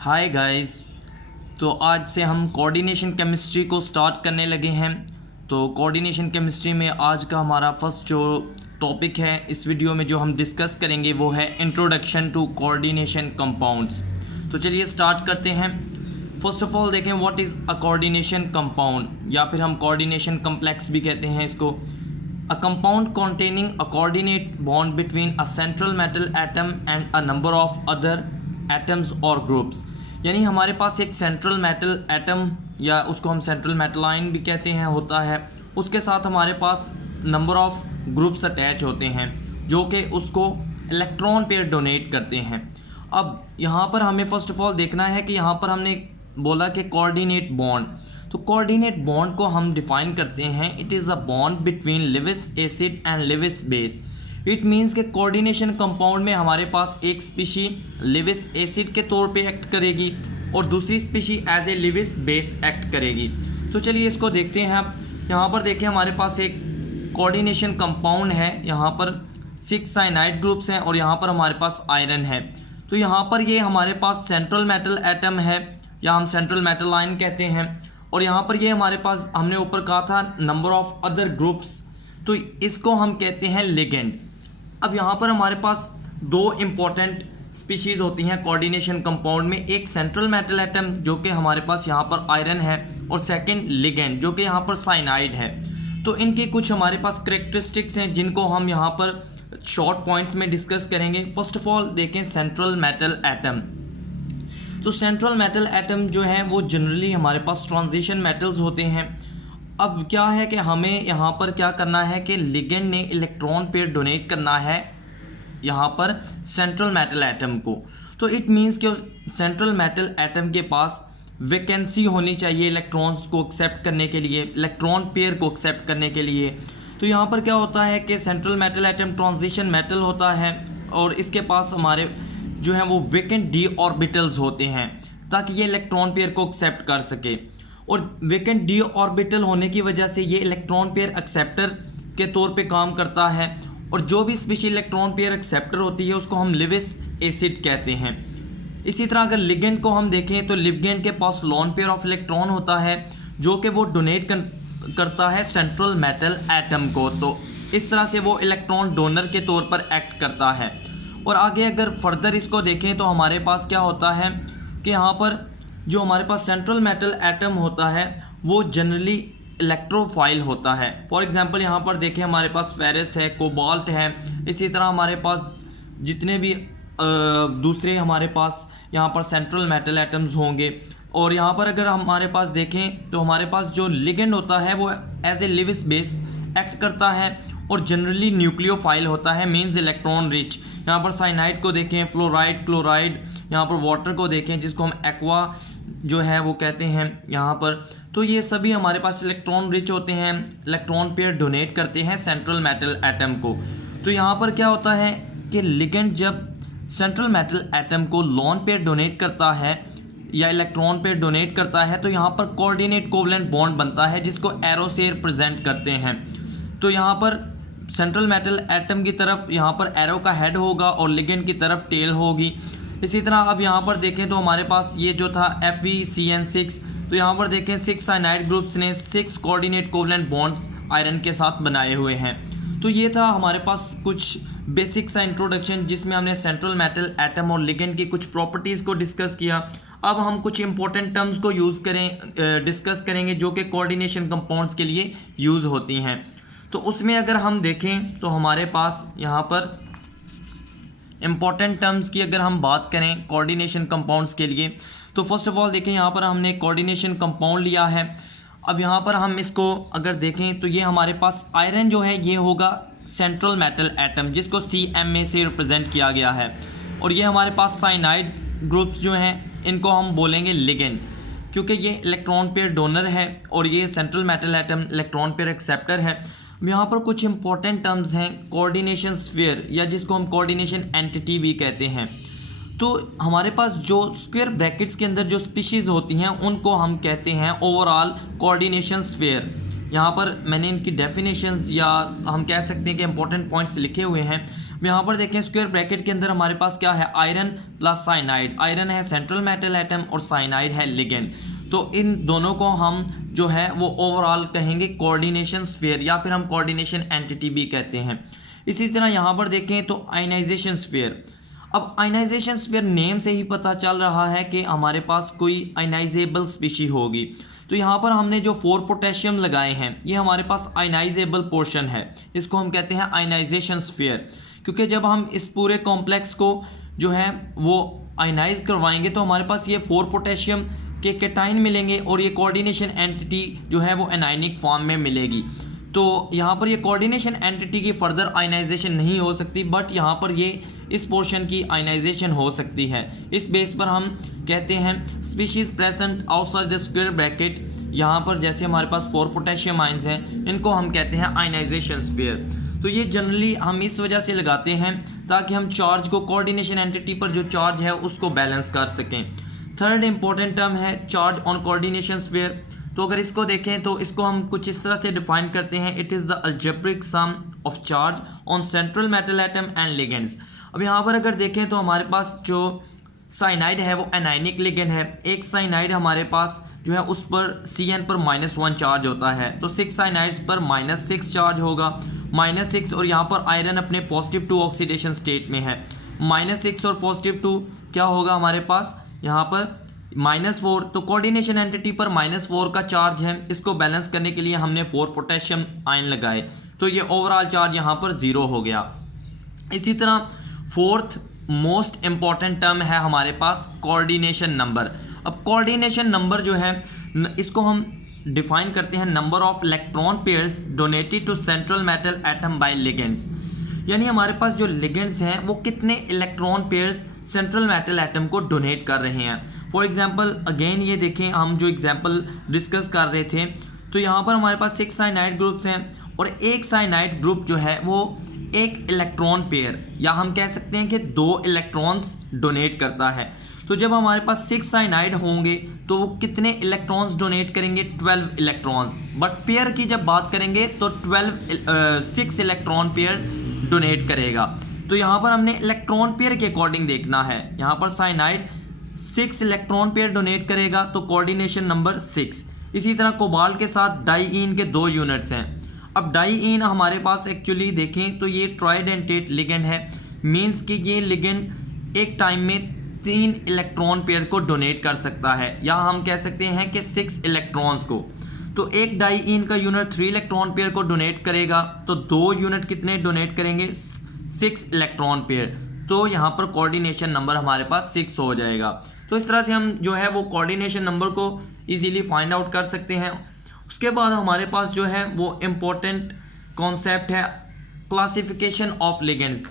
Hi guys. तो आज से हम कोऑर्डिनेशन केमिस्ट्री को स्टार्ट करने लगे हैं। तो कोऑर्डिनेशन केमिस्ट्री में आज का हमारा फर्स्ट जो टॉपिक है इस वीडियो में जो हम डिस्कस करेंगे वो है इंट्रोडक्शन टू कोऑर्डिनेशन कंपाउंड्स। तो चलिए स्टार्ट करते हैं। फर्स्ट ऑफ ऑल देखें what is a coordination compound, या फिर हम कोऑर्डिनेशन कम्प्लेक्स भी कहते हैं इसको। A compound containing a coordinate bond between a central metal atom and a number of other atoms or groups। यानी हमारे पास एक सेंट्रल मेटल एटम या उसको हम सेंट्रल मेटल आयन भी कहते हैं होता है, उसके साथ हमारे पास नंबर ऑफ ग्रुप्स अटैच होते हैं जो कि उसको इलेक्ट्रॉन पेयर डोनेट करते हैं। अब यहाँ पर हमें फ़र्स्ट ऑफ ऑल देखना है कि यहाँ पर हमने बोला कि कोऑर्डिनेट बॉन्ड, तो कोऑर्डिनेट बॉन्ड को हम डिफाइन करते हैं it is a bond between Lewis acid and Lewis base. It means कि कोऑर्डिनेशन कंपाउंड में हमारे पास एक स्पीशी लिविस एसिड के तौर पे एक्ट करेगी और दूसरी species as a Lewis base act करेगी। तो चलिए इसको देखते हैं। आप यहाँ पर देखें हमारे पास एक कोऑर्डिनेशन कंपाउंड है, यहाँ पर 6 साइनाइड ग्रुप्स हैं और यहाँ पर हमारे पास आयरन है। तो यहाँ पर ये हमारे पास सेंट्रल मेटल एटम है या हम सेंट्रल मेटल आयन कहते हैं, और यहाँ पर ये हमारे पास हमने ऊपर कहा था नंबर ऑफ अदर ग्रुप्स, तो इसको हम कहते हैं लिगेंड। अब यहाँ पर हमारे पास दो इम्पॉर्टेंट स्पीशीज़ होती हैं कोऑर्डिनेशन कंपाउंड में, एक सेंट्रल मेटल एटम जो कि हमारे पास यहाँ पर आयरन है और सेकंड लिगेंड जो कि यहाँ पर साइनाइड है। तो इनके कुछ हमारे पास करेक्टरिस्टिक्स हैं जिनको हम यहाँ पर शॉर्ट पॉइंट्स में डिस्कस करेंगे। फर्स्ट ऑफ ऑल देखें सेंट्रल मेटल एटम। तो सेंट्रल मेटल एटम जो है वो जनरली हमारे पास ट्रांजिशन मेटल्स होते हैं। अब क्या है कि हमें यहाँ पर क्या करना है कि लिगेंड ने इलेक्ट्रॉन पेयर डोनेट करना है यहाँ पर सेंट्रल मेटल एटम को। तो इट मीन्स कि सेंट्रल मेटल एटम के पास वैकेंसी होनी चाहिए इलेक्ट्रॉन्स को एक्सेप्ट करने के लिए, इलेक्ट्रॉन पेयर को एक्सेप्ट करने के लिए। तो यहाँ पर क्या होता है कि central metal atom transition metal होता है और इसके पास हमारे जो है वो वैकेंट डी ऑर्बिटल्स होते हैं ताकि ये इलेक्ट्रॉन पेयर को एक्सेप्ट कर सके। और वैकेंट डी ऑर्बिटल होने की वजह से ये इलेक्ट्रॉन पेयर एक्सेप्टर के तौर पे काम करता है, और जो भी स्पीशी इलेक्ट्रॉन पेयर एक्सेप्टर होती है उसको हम लिविस एसिड कहते हैं। इसी तरह अगर लिगेंड को हम देखें तो लिगेंड के पास लोन पेयर ऑफ इलेक्ट्रॉन होता है जो कि वो डोनेट करता है सेंट्रल मेटल एटम को। तो इस तरह से वो इलेक्ट्रॉन डोनर के तौर पर एक्ट करता है। और आगे अगर फर्दर इसको देखें तो हमारे पास क्या होता है कि यहाँ पर जो हमारे पास सेंट्रल मेटल एटम होता है वो जनरली इलेक्ट्रोफाइल होता है। फॉर एग्जांपल यहाँ पर देखें हमारे पास फेरस है, कोबाल्ट है, इसी तरह हमारे पास जितने भी दूसरे हमारे पास यहाँ पर सेंट्रल मेटल एटम्स होंगे। और यहाँ पर अगर हमारे पास देखें तो हमारे पास जो लिगेंड होता है वो as a Lewis base act करता है और जनरली न्यूक्लियोफाइल होता है, मींस इलेक्ट्रॉन रिच। यहाँ पर साइनाइड को देखें, फ्लोराइड, क्लोराइड, यहाँ पर वाटर को देखें जिसको हम एक्वा जो है वो कहते हैं यहाँ पर। तो ये सभी हमारे पास इलेक्ट्रॉन रिच होते हैं, इलेक्ट्रॉन पेयर डोनेट करते हैं सेंट्रल मेटल एटम को। तो यहाँ पर क्या होता है कि लिगेंड जब सेंट्रल मेटल एटम को लोन पेयर डोनेट करता है या इलेक्ट्रॉन पेयर डोनेट करता है तो यहाँ पर कोऑर्डिनेट कोवलेंट बॉन्ड बनता है जिसको एरो से रिप्रेजेंट करते हैं। तो यहाँ पर सेंट्रल मेटल एटम की तरफ यहाँ पर एरो का हेड होगा और लिगेंड की तरफ टेल होगी। इसी तरह अब यहाँ पर देखें तो हमारे पास ये जो था FeCN6, तो यहाँ पर देखें 6 साइनाइड ग्रुप्स ने 6 कोऑर्डिनेट कोवलेंट बॉन्ड्स आयरन के साथ बनाए हुए हैं। तो ये था हमारे पास कुछ बेसिक सा इंट्रोडक्शन जिसमें हमने सेंट्रल मेटल एटम और लिगेंड की कुछ प्रॉपर्टीज़ को डिस्कस किया। अब हम कुछ इंपॉर्टेंट टर्म्स को डिस्कस करेंगे जो कि कोऑर्डिनेशन कंपाउंड्स के लिए यूज़ होती हैं। तो उसमें अगर हम देखें तो हमारे पास यहाँ पर इम्पॉर्टेंट टर्म्स की अगर हम बात करें कोऑर्डिनेशन कंपाउंड्स के लिए, तो फर्स्ट ऑफ ऑल देखें यहाँ पर हमने कोऑर्डिनेशन कंपाउंड लिया है। अब यहाँ पर हम इसको अगर देखें तो ये हमारे पास आयरन जो है ये होगा सेंट्रल मेटल एटम जिसको CMA से रिप्रेजेंट किया गया है, और ये हमारे पास साइनाइड ग्रुप्स जो हैं इनको हम बोलेंगे लिगेंड क्योंकि ये इलेक्ट्रॉन पेयर डोनर है और ये central metal atom electron pair acceptor है। यहाँ पर कुछ इंपॉर्टेंट टर्म्स हैं कोऑर्डिनेशन स्फीयर या जिसको हम कोऑर्डिनेशन एंटिटी भी कहते हैं। तो हमारे पास जो स्क्वायर ब्रैकेट्स के अंदर जो स्पीशीज़ होती हैं उनको हम कहते हैं ओवरऑल कोऑर्डिनेशन स्फीयर। यहाँ पर मैंने इनकी डेफिनेशंस या हम कह सकते हैं कि इंपॉर्टेंट पॉइंट्स लिखे हुए हैं। यहाँ पर देखें स्क्वायर ब्रैकेट के अंदर हमारे पास क्या है, आयरन प्लस साइनाइड। आयरन है सेंट्रल मेटल एटम और साइनाइड है लिगेंड। तो इन दोनों को हम जो है वो ओवरऑल कहेंगे कोऑर्डिनेशन स्फीयर या फिर हम कोऑर्डिनेशन एंटिटी भी कहते हैं। इसी तरह यहाँ पर देखें तो आयनाइजेशन स्फीयर। अब आयनाइजेशन स्फीयर नेम से ही पता चल रहा है कि हमारे पास कोई आयनाइजेबल स्पीशी होगी। तो यहाँ पर हमने जो 4 पोटेशियम लगाए हैं ये हमारे पास आयनाइजेबल पोर्शन है, इसको हम कहते हैं आयनाइजेशन स्फीयर। क्योंकि जब हम इस पूरे कॉम्प्लेक्स को जो है वो आयनाइज करवाएंगे तो हमारे पास ये 4 पोटेशियम के कैटाइन मिलेंगे और ये कोऑर्डिनेशन एंटिटी जो है वो एनायनिक फॉर्म में मिलेगी। तो यहाँ पर ये कोऑर्डिनेशन एंटिटी की फर्दर आयनाइजेशन नहीं हो सकती, बट यहाँ पर ये इस पोर्शन की आयनाइजेशन हो सकती है। इस बेस पर हम कहते हैं species present outside the square bracket. यहाँ पर जैसे हमारे पास 4 पोटेशियम आयंस हैं, इनको हम कहते हैं आयनाइजेशन स्फीयर। तो ये जनरली हम इस वजह से लगाते हैं ताकि हम चार्ज को, कोऑर्डिनेशन एंटिटी पर जो चार्ज है उसको बैलेंस कर सकें। थर्ड इंपॉर्टेंट टर्म है चार्ज ऑन कोऑर्डिनेशन स्फीयर। तो अगर इसको देखें तो इसको हम कुछ इस तरह से डिफाइन करते हैं, it is the algebraic sum of charge on central metal atom and ligands. अब यहाँ पर अगर देखें तो हमारे पास जो साइनाइड है वो एनायनिक लिगेंड है। एक साइनाइड हमारे पास जो है उस पर Cn पर -1 चार्ज होता है, तो 6 साइनाइड्स पर -6 चार्ज होगा, -6। और यहाँ पर आयरन अपने +2 ऑक्सीडेशन स्टेट में है, -6 और +2 क्या होगा हमारे पास यहाँ पर -4। तो कोऑर्डिनेशन एंटिटी पर -4 का चार्ज है, इसको बैलेंस करने के लिए हमने 4 पोटेशियम आयन लगाए, तो ये ओवरऑल चार्ज यहाँ पर 0 हो गया। इसी तरह फोर्थ मोस्ट इंपॉर्टेंट टर्म है हमारे पास कोऑर्डिनेशन नंबर। अब कोऑर्डिनेशन नंबर जो है इसको हम डिफाइन करते हैं number of electron pairs donated to central metal atom by ligands. यानी हमारे पास जो लिगेंड्स हैं वो कितने electron pairs central metal atom को डोनेट कर रहे हैं। फॉर एग्जांपल अगेन ये देखें, हम जो एग्जांपल डिस्कस कर रहे थे तो यहाँ पर हमारे पास 6 साइनाइड ग्रुप्स हैं और एक साइनाइड ग्रुप जो है वो एक इलेक्ट्रॉन पेयर या हम कह सकते हैं कि 2 इलेक्ट्रॉन्स डोनेट करता है। तो जब हमारे पास 6 साइनाइड होंगे तो वो कितने इलेक्ट्रॉन्स डोनेट करेंगे, 12 इलेक्ट्रॉन्स। बट पेयर की जब बात करेंगे तो 6 इलेक्ट्रॉन पेयर डोनेट करेगा। तो यहाँ पर हमने इलेक्ट्रॉन पेयर के अकॉर्डिंग देखना है। यहाँ पर साइनाइड 6 इलेक्ट्रॉन पेयर डोनेट करेगा तो कोऑर्डिनेशन नंबर 6। इसी तरह कोबाल्ट के साथ डाईईन के 2 यूनिट्स हैं। अब डाईईन हमारे पास एक्चुअली देखें तो ये ट्राइडेंटेट लिगेंड है, मींस कि ये लिगेंड एक टाइम में 3 इलेक्ट्रॉन पेयर को डोनेट कर सकता है, या हम कह सकते हैं कि 6 इलेक्ट्रॉन्स को। तो एक डाईईन का यूनिट 3 इलेक्ट्रॉन पेयर को डोनेट करेगा, तो 2 यूनिट कितने डोनेट करेंगे, 6 इलेक्ट्रॉन पेयर। तो यहाँ पर कोऑर्डिनेशन नंबर हमारे पास 6 हो जाएगा। तो इस तरह से हम जो है वो कोऑर्डिनेशन नंबर को इजीली फाइंड आउट कर सकते हैं। उसके बाद हमारे पास जो है वो इम्पोर्टेंट कॉन्सेप्ट है क्लासिफिकेशन ऑफ लिगेंड्स,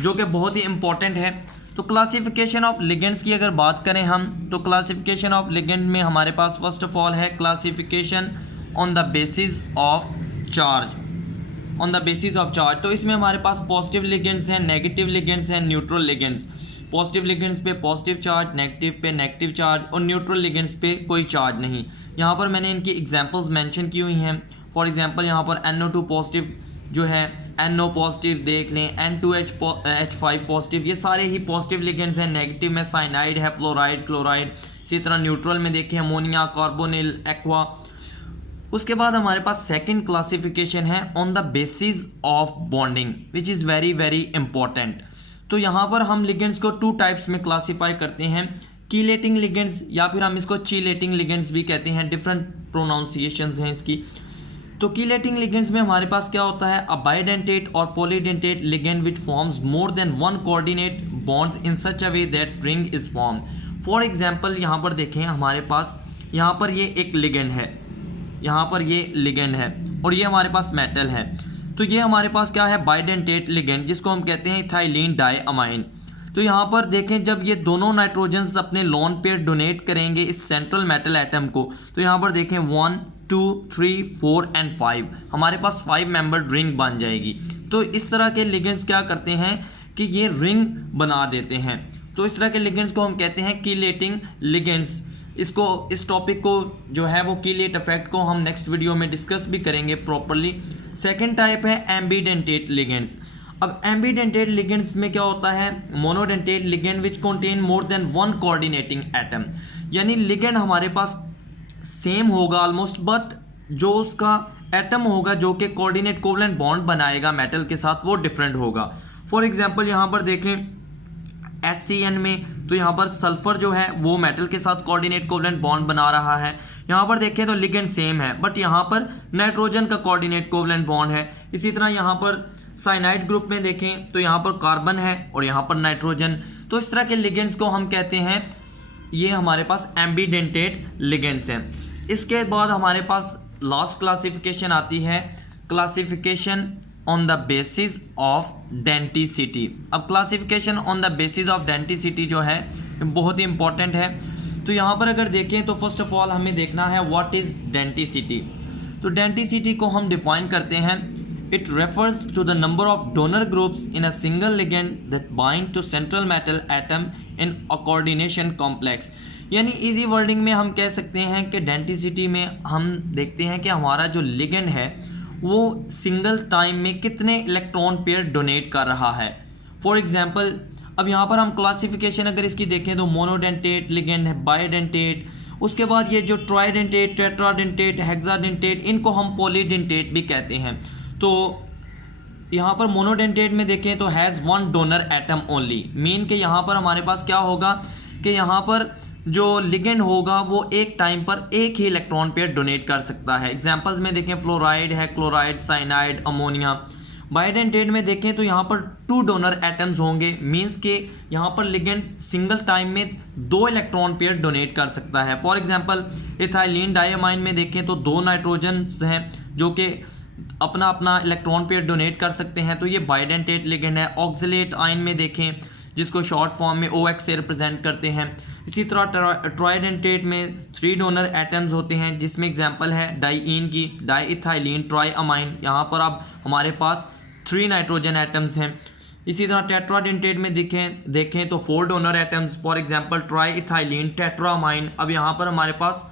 जो कि बहुत ही इम्पोर्टेंट है। तो क्लासिफिकेशन ऑफ लिगेंड्स की अगर बात करें हम तो क्लासिफिकेशन ऑफ लिगेंड में हमारे पास फर्स्ट ऑफ ऑल है classification on the basis of charge. On the basis of charge तो इसमें हमारे पास पॉजिटिव लिगेंड्स हैं, नेगेटिव लिगेंड्स हैं, न्यूट्रल लिगेंड्स। पॉजिटिव लिगेंड्स पे पॉजिटिव चार्ज, नेगेटिव पे नेगेटिव चार्ज और न्यूट्रल लिगेंड्स पे कोई चार्ज नहीं। यहाँ पर मैंने इनकी एग्जांपल्स मेंशन की हुई हैं। फॉर एग्जांपल यहाँ पर NO2 पॉजिटिव जो है, NO पॉजिटिव देख लें, N2H5 पॉजिटिव, ये सारे ही पॉजिटिव लिगेंड्स हैं। नेगेटिव में साइनाइड है, फ्लोराइड, क्लोराइड। इसी तरह न्यूट्रल में देखें अमोनिया, कार्बोनिल, एक्वा। उसके बाद हमारे पास सेकंड क्लासिफिकेशन है on the basis of bonding, which is very very important. तो यहाँ पर हम लिगेंड्स को 2 टाइप्स में क्लासीफाई करते हैं, कीलेटिंग लिगेंड्स या फिर हम इसको चीलेटिंग लिगेंड्स भी कहते हैं। डिफरेंट प्रोनाउंसिएशंस हैं इसकी। तो कीलेटिंग लिगेंड्स में हमारे पास क्या होता है, अ बाइडेंटेट और polydentate ligand which forms more than 1 coordinate bonds in such a way that ring is form. For example यहाँ पर देखें हमारे पास यहाँ पर ये एक लिगेंड है, यहाँ पर ये लिगेंड है और ये हमारे पास मेटल है। तो ये हमारे पास क्या है, बाइडेंटेट लिगेंड, जिसको हम कहते हैं इथाइलिन डाइअमाइन। तो यहाँ पर देखें जब ये दोनों नाइट्रोजन्स अपने लोन पेयर डोनेट करेंगे इस सेंट्रल मेटल एटम को, तो यहाँ पर देखें 1 2 3 4 एंड 5 हमारे पास 5 मेंबर्ड रिंग बन जाएगी। तो इस तरह के लिगेंड्स क्या करते हैं कि ये रिंग बना देते हैं। तो इस तरह के लिगेंड्स को हम कहते हैं कीलेटिंग लिगेंड्स। इस टॉपिक को जो है वो कीलेट इफेक्ट को हम नेक्स्ट वीडियो में डिस्कस भी करेंगे प्रॉपरली। सेकेंड टाइप है एम्बीडेंटेट लिगेंड्स। अब एम्बीडेंटेट लिगेंड्स में क्या होता है, monodentate ligand which contain more than one coordinating atom, यानी लिगेंड हमारे पास सेम होगा ऑलमोस्ट, बट जो उसका एटम होगा जो कि कोऑर्डिनेट कोवलेंट बॉन्ड बनाएगा मेटल के साथ वो डिफरेंट होगा। फॉर एग्जांपल यहाँ पर देखें SCN में, तो यहाँ पर सल्फर जो है वो मेटल के साथ कोऑर्डिनेट कोवलेंट बॉन्ड बना रहा है। यहाँ पर देखें तो लिगेंड सेम है, बट यहाँ पर नाइट्रोजन का कोऑर्डिनेट कोवलेंट बॉन्ड है। इसी तरह यहाँ पर साइनाइड ग्रुप में देखें तो यहाँ पर कार्बन है और यहाँ पर नाइट्रोजन। तो इस तरह के लिगेंड्स को हम कहते हैं, ये हमारे पास एम्बीडेंटेट लिगेंड्स हैं। इसके बाद हमारे पास लास्ट क्लासिफिकेशन आती है, classification on the basis of denticity. अब classification on the basis of denticity जो है बहुत ही इंपॉर्टेंट है। तो यहाँ पर अगर देखें तो फर्स्ट ऑफ ऑल हमें देखना है व्हाट इज डेंटिसिटी। तो डेंटिसिटी को हम डिफाइन करते हैं, it refers to the number of donor groups in a single ligand that bind to central metal atom in a coordination complex. यानी इजी वर्डिंग में हम कह सकते हैं कि डेंटिसिटी में हम देखते हैं कि हमारा जो लिगेंड है वो सिंगल टाइम में कितने इलेक्ट्रॉन पेयर डोनेट कर रहा है। फॉर एग्जांपल अब यहाँ पर हम क्लासिफिकेशन अगर इसकी देखें तो मोनोडेंटेट लिगेंड है, बायोडेंटेट, उसके बाद ये जो ट्राइडेंटेट, टेट्राडेंटेट, हेक्साडेंटेट, इनको हम पॉलीडेंटेट भी कहते हैं। तो यहाँ पर मोनोडेंटेट में देखें तो has one donor atom only, mean कि यहाँ पर हमारे पास क्या होगा कि यहाँ पर जो लिगेंड होगा वो एक टाइम पर एक ही इलेक्ट्रॉन पेयर डोनेट कर सकता है। एग्जांपल्स में देखें फ्लोराइड है, क्लोराइड, साइनाइड, अमोनिया। बायोडेंटेट में देखें तो यहाँ पर 2 डोनर एटम्स होंगे, मींस के यहाँ पर लिगेंड सिंगल टाइम में 2 इलेक्ट्रॉन पेयर डोनेट कर सकता है। फॉर एग्जांपल इथाइलिन डायमाइन में देखें तो 2 नाइट्रोजन हैं जो कि अपना अपना इलेक्ट्रॉन पेयर डोनेट कर सकते हैं, तो ये बायोडेंटेट लिगेंड है। ऑक्सलेट आयन में देखें जिसको शॉर्ट फॉर्म में OX से रिप्रेजेंट करते हैं। इसी तरह ट्राइडेंटेट में 3 डोनर एटम्स होते हैं, जिसमें एग्जांपल है डाइईन की, डाइइथाइलिन, ट्राइअमाइन, यहाँ पर अब हमारे पास 3 नाइट्रोजन एटम्स हैं। इसी तरह टेट्राडेंटेट में देखें तो 4 डोनर एटम्स, फॉर एग्जांपल ट्राइइथाइलिन, टेट्रामाइन, अब यहाँ पर हमारे पास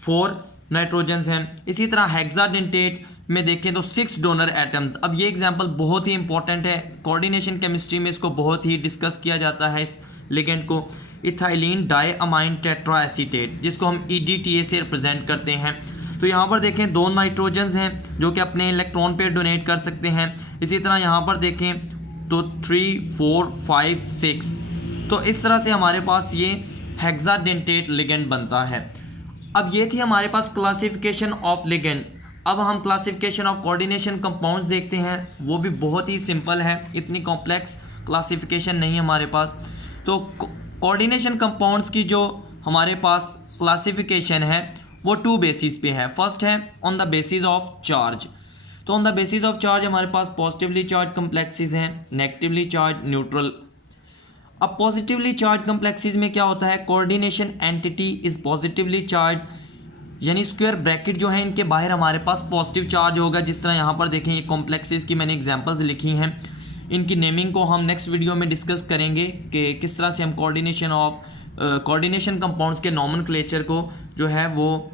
4 नाइट्रोजन्स हैं। इसी तरह हेक्साडेंटेट में देखें तो 6 डोनर एटम्स। अब ये एग्जांपल बहुत ही इंपॉर्टेंट है, कोऑर्डिनेशन केमिस्ट्री में इसको बहुत ही डिस्कस किया जाता है इस लिगेंड को। इथाइलिन डाइअमाइन टेट्राएसीटेट, जिसको हम EDTA से रिप्रेजेंट करते हैं। तो यहाँ पर देखें 2 नाइट्रोजन्स हैं जो कि अपने इलेक्ट्रॉन पेयर डोनेट कर सकते हैं। इसी तरह यहाँ पर देखें तो 3, 4, 5, 6। तो इस तरह से हमारे पास ये हेक्साडेंटेट लिगेंड बनता है। अब ये थी हमारे पास क्लासिफिकेशन ऑफ लिगेंड। अब हम क्लासिफिकेशन ऑफ कोऑर्डिनेशन कंपाउंड्स देखते हैं, वो भी बहुत ही सिंपल है, इतनी कॉम्प्लेक्स क्लासिफिकेशन नहीं है हमारे पास। तो कोऑर्डिनेशन कंपाउंड्स की जो हमारे पास क्लासिफिकेशन है वो 2 बेसिस पे है। फर्स्ट है on the basis of charge. तो on the basis of charge हमारे पास पॉजिटिवली चार्ज कम्प्लेक्सेस हैं, नेगेटिवली चार्ज, न्यूट्रल। अब पॉजिटिवली चार्ज कम्प्लेक्सेस में क्या होता है, coordination entity is positively charge, यानी स्क्वायर ब्रैकेट जो है इनके बाहर हमारे पास पॉजिटिव चार्ज होगा। जिस तरह यहाँ पर देखें ये कॉम्प्लेक्सेस की मैंने एग्जांपल्स लिखी हैं, इनकी नेमिंग को हम नेक्स्ट वीडियो में डिस्कस करेंगे कि किस तरह से हम कोऑर्डिनेशन कंपाउंड्स के नॉमेनक्लेचर को जो है वो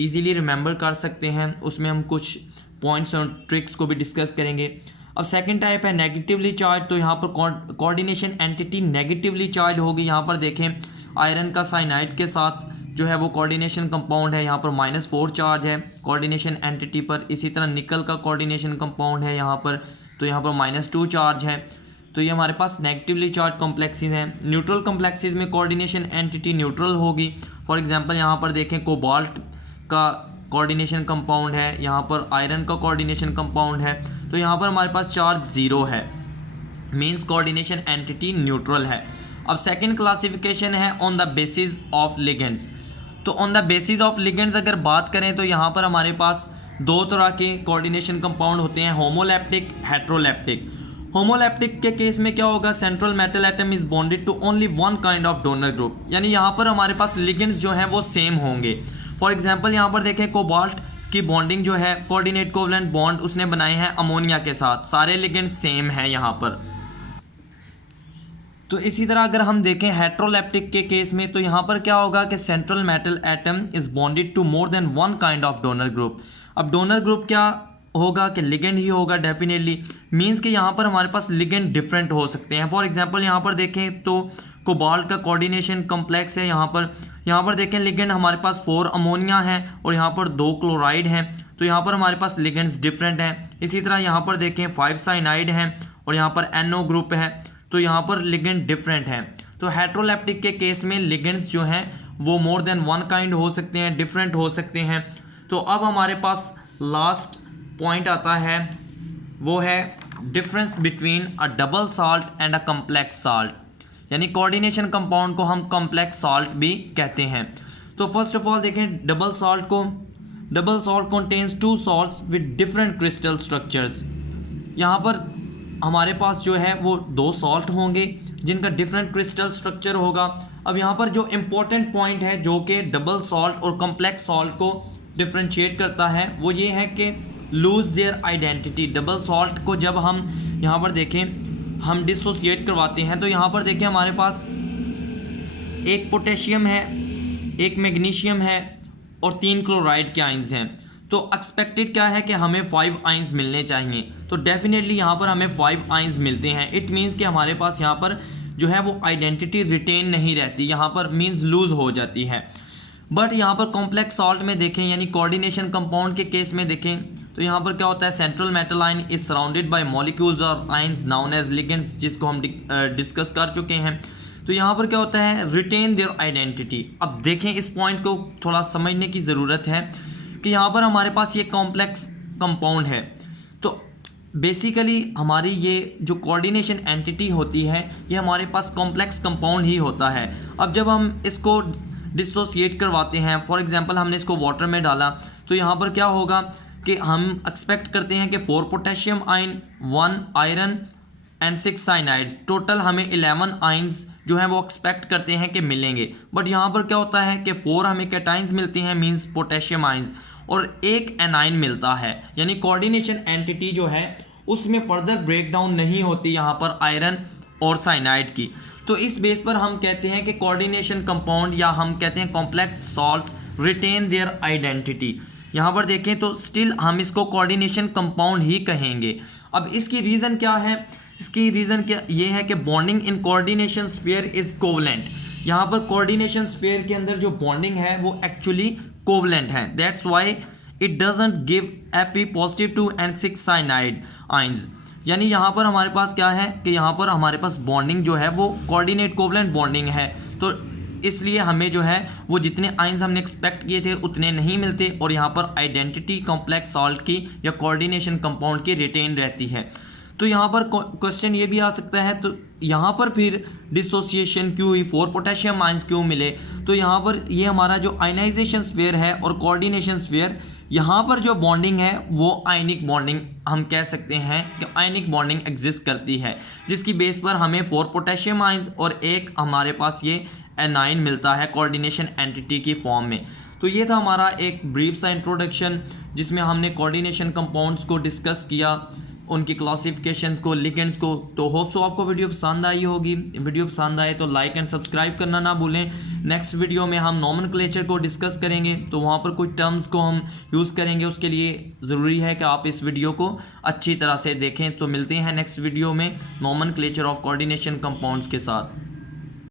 इजीली रिमेंबर कर सकते हैं। उसमें हम कुछ पॉइंट्स और ट्रिक्स को भी डिस्कस करेंगे। अब सेकंड टाइप है नेगेटिवली चार्ज। तो यहाँ पर कोऑर्डिनेशन एंटिटी नेगेटिवली चार्ज होगी। यहाँ पर देखें आयरन का साइनाइड के साथ जो है वो कोऑर्डिनेशन कंपाउंड है, यहाँ पर -4 चार्ज है कोऑर्डिनेशन एंटिटी पर। इसी तरह निकल का कोऑर्डिनेशन कंपाउंड है यहाँ पर, तो यहाँ पर -2 चार्ज है। तो ये हमारे पास नेगेटिवली चार्ज कॉम्प्लेक्सेस हैं। न्यूट्रल कॉम्प्लेक्सेस में कोऑर्डिनेशन एंटिटी न्यूट्रल होगी। फॉर एग्जांपल यहाँ पर देखें कोबाल्ट का कोऑर्डिनेशन कंपाउंड है, यहाँ पर आयरन का कोऑर्डिनेशन कंपाउंड है, तो यहाँ पर हमारे पास चार्ज 0 है, मींस कोऑर्डिनेशन एंटिटी न्यूट्रल है। अब सेकंड क्लासिफिकेशन है on the basis of ligands. तो on the basis of ligands अगर बात करें तो यहाँ पर हमारे पास 2 तरह के कोऑर्डिनेशन कंपाउंड होते हैं, होमोलैप्टिक, हेट्रोलैप्टिक। होमोलैप्टिक के केस में क्या होगा, central metal atom is bonded to only one kind of donor group, यानी यहाँ पर हमारे पास लिगेंड्स जो हैं वो सेम होंगे। फॉर एग्जांपल यहाँ पर देखें कोबाल्ट की बॉन्डिंग जो है, कोऑर्डिनेट कोवलेंट बॉन्ड उसने बनाए हैं अमोनिया के साथ, सारे लिगेंड्स सेम हैं यहाँ पर। तो इसी तरह अगर हम देखें हेट्रोलेप्टिक के केस में, तो यहाँ पर क्या होगा कि central metal atom is bonded to more than one kind of donor group. अब डोनर ग्रुप क्या होगा कि लिगेंड ही होगा डेफिनेटली, मींस कि यहाँ पर हमारे पास लिगेंड डिफरेंट हो सकते हैं। फॉर एग्जांपल यहाँ पर देखें तो कोबाल्ट का कोऑर्डिनेशन कॉम्प्लेक्स है, यहाँ पर देखें लिगेंड हमारे पास 4 अमोनिया है और यहाँ पर 2 क्लोराइड हैं, तो यहाँ पर हमारे पास लिगेंड्स डिफरेंट हैं। इसी तरह यहाँ पर देखें 5 साइनाइड हैं और यहाँ पर NO ग्रुप है, तो यहाँ पर लिगेंड डिफरेंट हैं। तो हेट्रोलेप्टिक के केस में लिगेंड्स जो हैं वो मोर देन वन काइंड हो सकते हैं, डिफरेंट हो सकते हैं। तो अब हमारे पास लास्ट पॉइंट आता है, वो है difference between a double salt and a complex salt, यानी कोऑर्डिनेशन कंपाउंड को हम कॉम्प्लेक्स सॉल्ट भी कहते हैं। तो फर्स्ट ऑफ ऑल देखें double salt contains 2 salts with different crystal structures. यहाँ पर हमारे पास जो है वो 2 सॉल्ट होंगे जिनका डिफरेंट क्रिस्टल स्ट्रक्चर होगा। अब यहाँ पर जो इम्पोर्टेंट पॉइंट है जो कि डबल सॉल्ट और कॉम्प्लेक्स सॉल्ट को डिफ्रेंशिएट करता है वो ये है कि lose their identity. Double salt को जब हम यहाँ पर देखें हम डिसोसिएट करवाते हैं, तो यहाँ पर देखें हमारे पास एक पोटेशियम है, एक मैग्नीशियम है और 3 क्लोराइड के आइंस हैं। तो एक्सपेक्टेड क्या है कि हमें 5 आइंस मिलने चाहिए, तो डेफिनेटली यहाँ पर हमें 5 आइंस मिलते हैं। इट मीन्स कि हमारे पास यहाँ पर जो है वो आइडेंटिटी रिटेन नहीं रहती, यहाँ पर मीन्स लूज हो जाती है। बट यहाँ पर कॉम्प्लेक्स सॉल्ट में देखें यानी कोऑर्डिनेशन कंपाउंड के केस में देखें तो यहाँ पर क्या होता है, central metal ion is surrounded by molecules और आयंस नाउन एज लिगेंड्स, जिसको हम डिस्कस कर चुके हैं। तो यहाँ पर क्या होता है, रिटेन देयर आइडेंटिटी। अब देखें इस पॉइंट को थोड़ा समझने की ज़रूरत है कि यहाँ पर हमारे पास ये कॉम्प्लेक्स कंपाउंड है, तो बेसिकली हमारी ये जो कोऑर्डिनेशन एंटिटी होती है ये हमारे पास कॉम्प्लेक्स कंपाउंड ही होता है। अब जब हम इसको डिसोसिएट करवाते हैं, फॉर एग्जांपल हमने इसको वाटर में डाला, तो यहाँ पर क्या होगा कि हम एक्सपेक्ट करते हैं कि 4 potassium ion, 1 iron and 6 cyanide, total हमें 11 आयंस जो है वो एक्सपेक्ट करते हैं कि मिलेंगे। बट यहाँ पर क्या होता है कि 4 हमें कैटाइंस मिलते हैं, मींस पोटेशियम आयंस, और 1 एनाइन मिलता है, यानी कोऑर्डिनेशन एंटिटी जो है उसमें फर्दर ब्रेकडाउन नहीं होती यहाँ पर आयरन और साइनाइड की। तो इस बेस पर हम कहते हैं कि कोऑर्डिनेशन कंपाउंड या हम कहते हैं complex salts retain their identity. यहाँ पर देखें तो स्टिल हम इसको कोऑर्डिनेशन कंपाउंड ही कहेंगे। अब इसकी रीज़न क्या है, इसकी रीज़न क्या ये है कि bonding in coordination sphere is covalent. यहाँ पर कोऑर्डिनेशन स्फीयर के अंदर जो बॉन्डिंग है वो एक्चुअली कोवलेंट है, that's why it doesn't give Fe+2 and 6 cyanide ions. यानी यहाँ पर हमारे पास क्या है कि यहाँ पर हमारे पास बॉन्डिंग जो है वो कोऑर्डिनेट कोवलेंट बॉन्डिंग है, तो इसलिए हमें जो है वो जितने आइंस हमने एक्सपेक्ट किए थे उतने नहीं मिलते, और यहाँ पर आइडेंटिटी कॉम्प्लेक्स सॉल्ट की या कोऑर्डिनेशन कंपाउंड की रिटेन रहती है। तो यहाँ पर क्वेश्चन ये भी आ सकता है, तो यहाँ पर फिर डिसोसिएशन क्यों हुई, 4 पोटेशियम आइंस क्यों मिले। तो यहाँ पर ये हमारा जो आयनाइजेशन स्फीयर है और कोऑर्डिनेशन स्फीयर, यहाँ पर जो बॉन्डिंग है वो आयनिक बॉन्डिंग हम कह सकते हैं कि आयनिक बॉन्डिंग एग्जिस्ट करती है, जिसकी बेस पर हमें 4 पोटेशियम आइंस और 1 हमारे पास ये एनाइन मिलता है कोऑर्डिनेशन एंटिटी की फॉर्म में। तो ये था हमारा एक ब्रीफ सा इंट्रोडक्शन जिसमें हमने कोऑर्डिनेशन कंपाउंड्स को डिस्कस किया, उनकी क्लासिफिकेशंस को, लिगेंड्स को। तो होप सो आपको वीडियो पसंद आई होगी। वीडियो पसंद आए तो लाइक एंड सब्सक्राइब करना ना भूलें। नेक्स्ट वीडियो में हम नॉमेनक्लेचर को डिस्कस करेंगे, तो वहाँ पर कुछ टर्म्स को हम यूज़ करेंगे, उसके लिए ज़रूरी है कि आप इस वीडियो को अच्छी तरह से देखें। तो मिलते हैं नेक्स्ट वीडियो में नॉमेनक्लेचर ऑफ कोऑर्डिनेशन कंपाउंड्स के साथ।